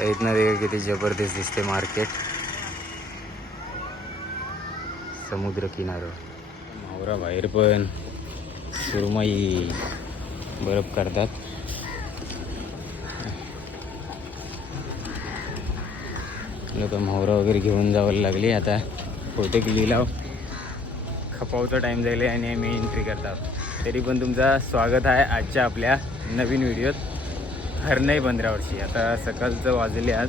इथनं किती जबरदस्त दिसते मार्केट समुद्र किनारा. मावरा बाहेर पण. सुरमई बरफ करतात. लोक मावरा वगैरे घेऊन जावं लागली. आता बहुतेक लिलाव खपावचा टाईम झाले आणि आम्ही एंट्री करतात. तरी पण तुमचा स्वागत आहे आजच्या आपल्या नवीन व्हिडिओत हरणाई बंदरावरची आता सकाळचं वाजले आज.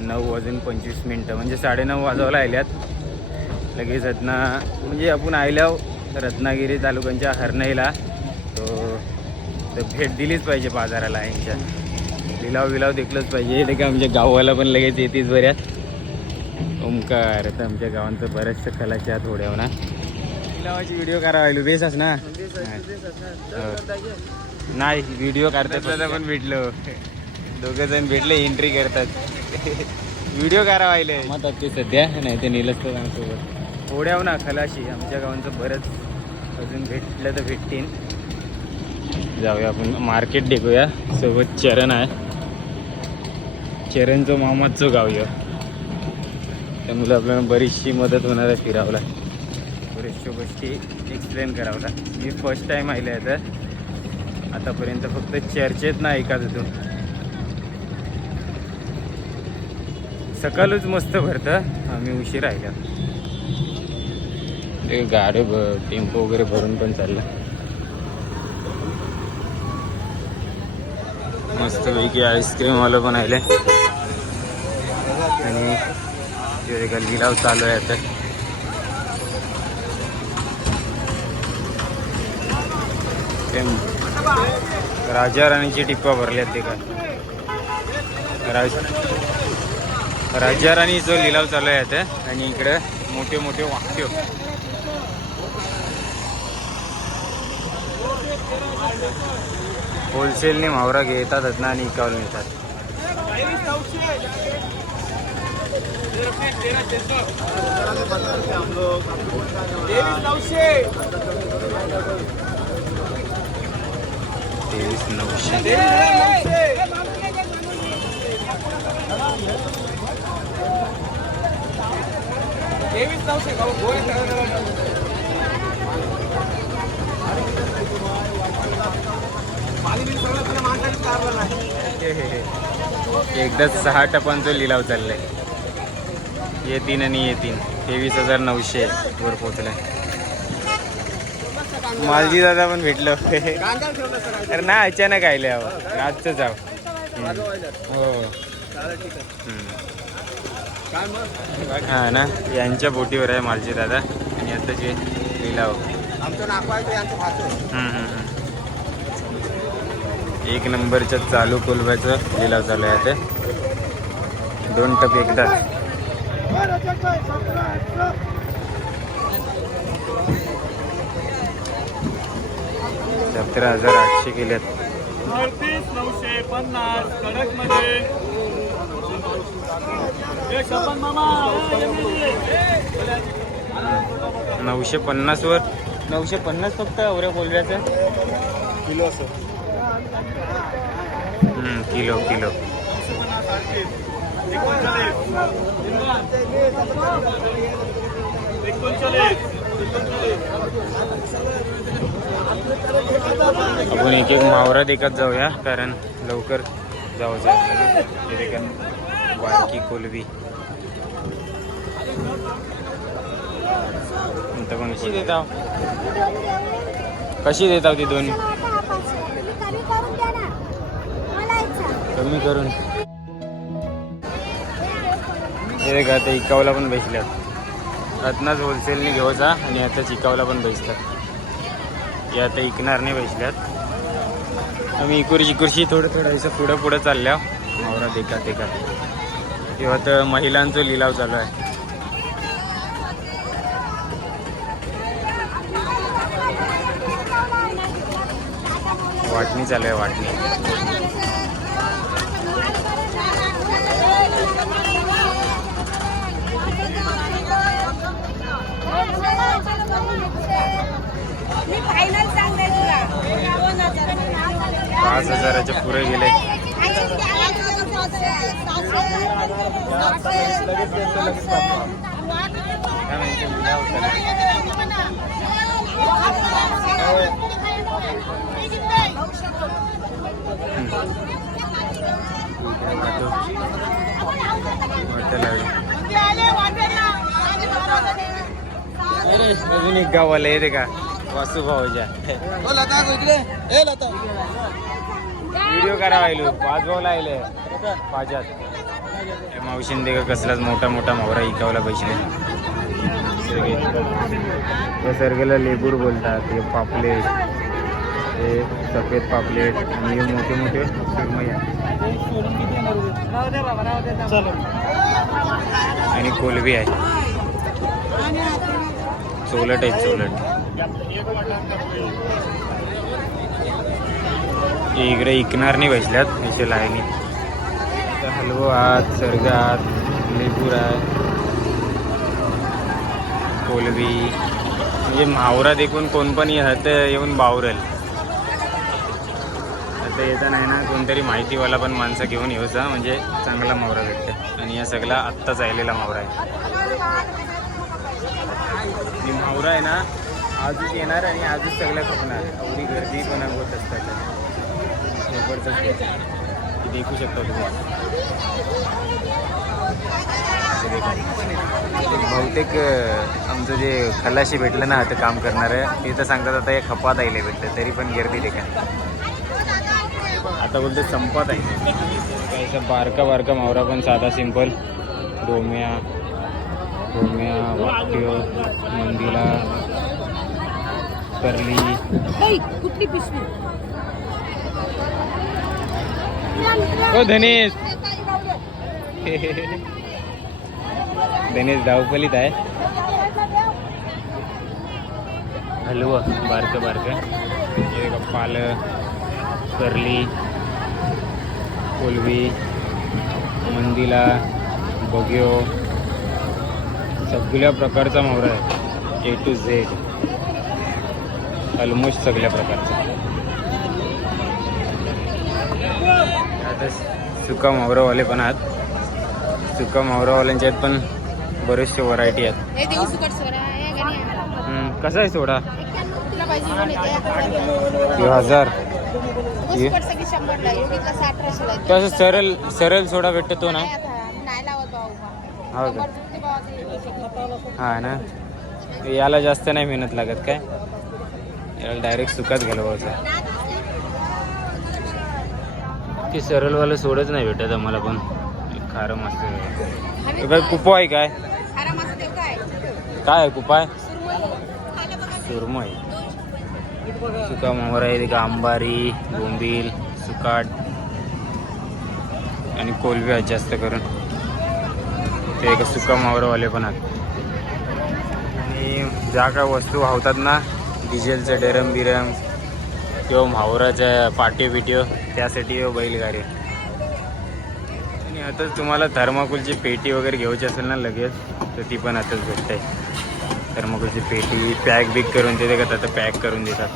नऊ वाजून पंचवीस मिनटं म्हणजे साडेनऊ वाजवायला आल्यात लगेच रत्ना म्हणजे आपण आयल्यावर रत्नागिरी तालुक्यांच्या हरणाईला. तो तर भेट दिलीच पाहिजे बाजाराला यांच्या. लिलाव विलाव देखलंच पाहिजे. ते का आमच्या गावाला पण लगेच येतेच बऱ्याच ओमकार तर आमच्या गावांचं बऱ्याचशा कलाच्या आत थोड्या ना? लिलावाची व्हिडिओ करावा बेसच ना. नाही व्हिडिओ काढतात आता पण भेटलो. दोघं जण भेटले एंट्री करतात. व्हिडिओ करा मग ते सध्या नाही ते नेलंच तर आमच्यासोबत थोड्या ना खलाशी. आमच्या गावांचं बरंच. अजून भेटलं तर भेटतील. जाऊया आपण मार्केट देखूया सोबत चरण आहे. चरणचं मामाचं गाव आहे. त्यामुळे आपल्याला बरीचशी मदत होणार आहे फिरावला. बऱ्याचशा गोष्टी एक्सप्लेन करावला मी फर्स्ट टाईम आले आहे तर आतापर्यंत फक्त चर्चेत ना ऐकत तिथून सकाळच मस्त भरतं आम्ही उशीर राहिला. ते गाडी टेम्पो वगैरे भरून पण चाललं. मस्तपैकी आईस्क्रीमवालं पण आले आणि तिथे का लिलाव चालू आहे आता. ते राजा राणीची टिप्पा भरल्यात ते काय राज राजा राणी जो लिलाव चालू आहे आता. आणि इकडे मोठे मोठे वाक्य. होलसेलने मावरा घेतात ना आणि इकावला नेतात. तेवीस नऊशे एकदाच सहा टपांचं लिलाव चाललाय. येतीन आणि येतीन. तेवीस हजार नऊशे वर पोहोचलाय. मालजी दादा पण भेटलो. अरे ना अचानक आले अहो. रातचं जाव हो. हा ना यांच्या बोटीवर आहे मालजी दादा. आणि आता जे लिलाव एक नंबरच्या चालू कोलब्याचं लिलाव चालू आहे ते दोन टप एकदा. सतरा हजार आठशे केल्यात नऊशे पन्नास कडकमध्ये. नऊशे पन्नासवर नऊशे पन्नास फक्त अवऱ्या कोलब्याचं किलो असं. Kilo kilo. एकोणचाळीस. आपण एक एक मावरा देखत जाऊया कारण लवकर जावं आपल्याला बारकी कोलबी नंतर पण कशी देता कशी देता ती दोन कमी करून. हे का इकावला पण बसल्यात. आतनाच होलसेलने घेऊचा आणि आता चिकावला पण बसतात हे आता इकणार नाही बसल्यात आम्ही इकुरशी इकुरशी थोडं थोडं असं पुढं पुढं चालल्या. मावरा देखा देखा तेव्हा तर महिलांचा लिलाव चालू आहे. वाटणी चालू आहे वाटणी मी फायनल सांगते तुला दोन हजार पाच हजाराच्या पुढे गेले. अजून एक गावाला येते का? वासू भाऊच्या व्हिडिओ करा राहिलो. पाच भाऊ लागले त्या मावशीन दे कसलाच मोठा मोठा मोहरा इकावला पैसे. सर्गेला लेबूर बोलतात. हे पापलेट. हे सफेद पापलेट. आणि हे मोठे मोठे सुरमई. आणि कोलबी आहे. चोलट आहे चोलट. इकडे इकणार नाही बसल्यात असे लाईनी. तर हलवो आत सर्ग लेपूर आहे कोलबी म्हणजे मावरा देखून कोण पण येत येऊन बावरेल. आता येताना नाही ना कोणतरी माहितीवाला पण माणसं घेऊन येऊचा म्हणजे चांगला मावरा भेटते. आणि या सगळा आत्ताच आलेला मावरा आहे. मावरा आहे ना आजच येणार आणि आजच सगळं खपणार एवढी गर्दी पण होत असतात. जबरदस्त देखू शकता तुम्ही. बहुतेक आमचं जे खलाशी भेटलं ना आता काम करणारं ते तर सांगतात आता हे खपात आले भेटतं तरी पण गर्दी देखा. आता बोलते संपत आहे काहीसा बारका बारका मावरा पण साधा सिंपल. डोम्या डोम्या वाट्यो मंदिरा करली. कुठली पिशवी? ओ धनेश. धनेश धावपलीत आहे. हलवा बारकं बारकं. पालक करली कोलबी मंदिला बग्यो सगळ्या प्रकारचा मोहरा आहे. ए टू झेड ऑलमोस्ट सगळ्या प्रकारचा. आता सुका मोहरावाले पण आहेत. सुका मोहरावाल्यांच्यात पण बरेचसे व्हरायटी आहेत. देऊ सुकट सोडा गणी हम्म, कसा आहे सोडा? हजार. असं सरळ सरळ सोडा भेटतो तो ना? नाही लावत भाऊ हो का? हा ना? याला जास्त नाही मेहनत लागत काय? याला डायरेक्ट सुकाच घालवायचं ती सरळवालं सोडच नाही भेटत आम्हाला पण. खारं मस्त. काय कुपो आहे काय? काय काय आहे कुपा आहे? सुरमई. खायला बघा सुरमई. सुका मोहरा आहे का आंबारी बोंबील सुकाट. आणि कोलबी आहेत जास्त करून. ते एक सुका मावरावाले पण आहेत. आणि ज्या काय वस्तू वाहतात ना डिझेलचं डेरम बिरम किंवा म्हावराच्या पाट्यो बिट्यो त्यासाठी बैलगाडी. आणि आताच तुम्हाला थर्माकोलची पेटी वगैरे घ्यायची असेल ना लगेच तर ती पण आताच भेटते. थर्माकोलची पेटी पॅक बिक करून देते का आता पॅक करून देतात.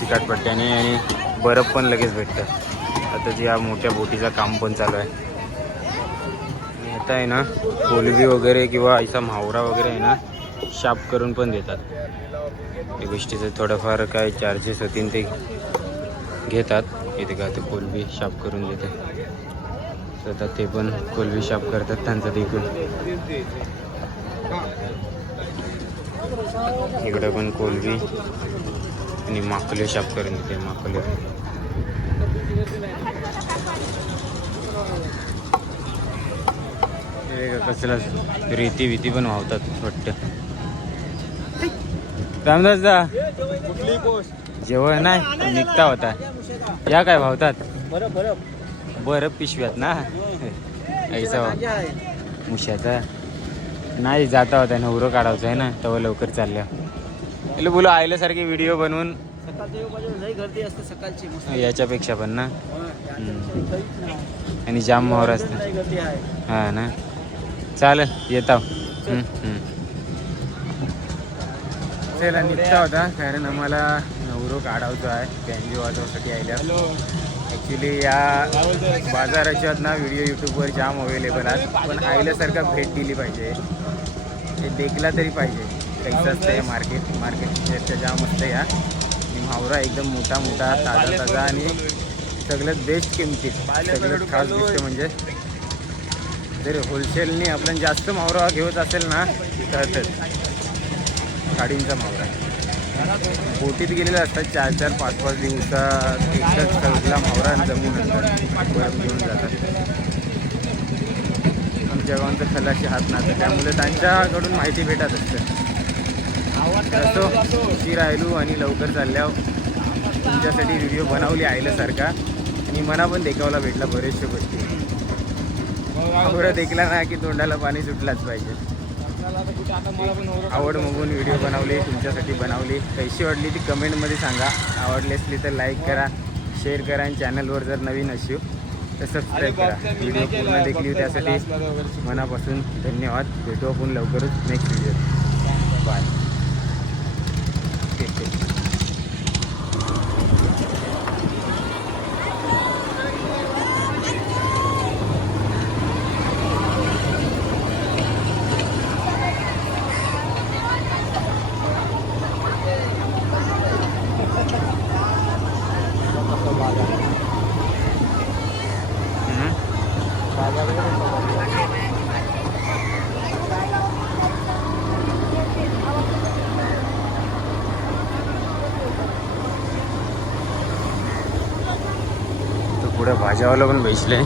चिकाटपट्ट्याने आणि बर्फ पण लगेच भेटतं. आता जी या मोठ्या बोटीचं काम पण चालू आहे. आणि आता आहे ना कोलबी वगैरे किंवा असा म्हावरा वगैरे आहे ना शाप करून पण देतात. या गोष्टीचं थोडंफार काय चार्जेस होतील ते घेतात. इथे का ते कोलबी शाप करून देते. स्वतः ते पण कोलबी शाप करतात त्यांचं देखील. इकडं पण कोलबी आणि माकुले शाप करून देते माकुले. कसला रेती भीती पण वाहतात वाटतं रामदास दा. कुठली पोस्ट? जेवण नाही निघता होता. या काय भावतात? बरं पिशव्यात ना? ऐसा मुशाचा. नाही जाता होता ना उरं काढायचं आहे ना तेव्हा लवकर चालल्या. बोलो बोलू आयल्यासारखे व्हिडिओ बनवून याच्यापेक्षा पण ना? आणि जाम मोहर असत. हां ना? चालेल येता चला निघता होता कारण आम्हाला नवरो काढावतो आहे. बँजो वाजवण्यासाठी यायला ॲक्च्युली या बाजाराच्या ना व्हिडिओ यूट्यूबवर जाम अवेलेबल आहेत. पण आईल्यासारखा भेट दिली पाहिजे. ते देखला तरी पाहिजे. कैसा असतं हे मार्केट मार्केट जाम असतं या. मावरा एकदम मोठा मोठा ताजा ताजा आणि सगळ्यात बेस्ट किमतीत. सगळ्यात खास गोष्ट म्हणजे जर होलसेलनी आपण जास्त मावरा घेत असेल ना तर साडींचा मावरा बोटीत गेलेले असतात चार चार पाच पाच दिवसात एकदाच सगळा मावरा जमून असतात. बरं घेऊन जातात. आमच्या गावांचं खलाशी हात नातं त्यामुळे त्यांच्याकडून माहिती भेटत असतं. असो उशीर राहिलो आणि लवकर चालल्यावर तुमच्यासाठी व्हिडिओ बनवली आईल्यासारखा आणि मना पण देखावला भेटला बरेचशे गोष्टी. आवडत देखला ना की तोंडाला पाणी सुटलाच पाहिजे. आवड बघून व्हिडिओ बनवली तुमच्यासाठी बनवली. कशी वाटली ती कमेंटमध्ये सांगा. आवडली असली तर लाईक करा शेअर करा आणि चॅनलवर जर नवीन असू तर सबस्क्राईब करा. व्हिडिओ पूर्ण देखली त्यासाठी मनापासून धन्यवाद. भेटू आपण लवकरच नेक्स्ट व्हिडिओ बाय तर पुढे भाज्यावाला पण बैसले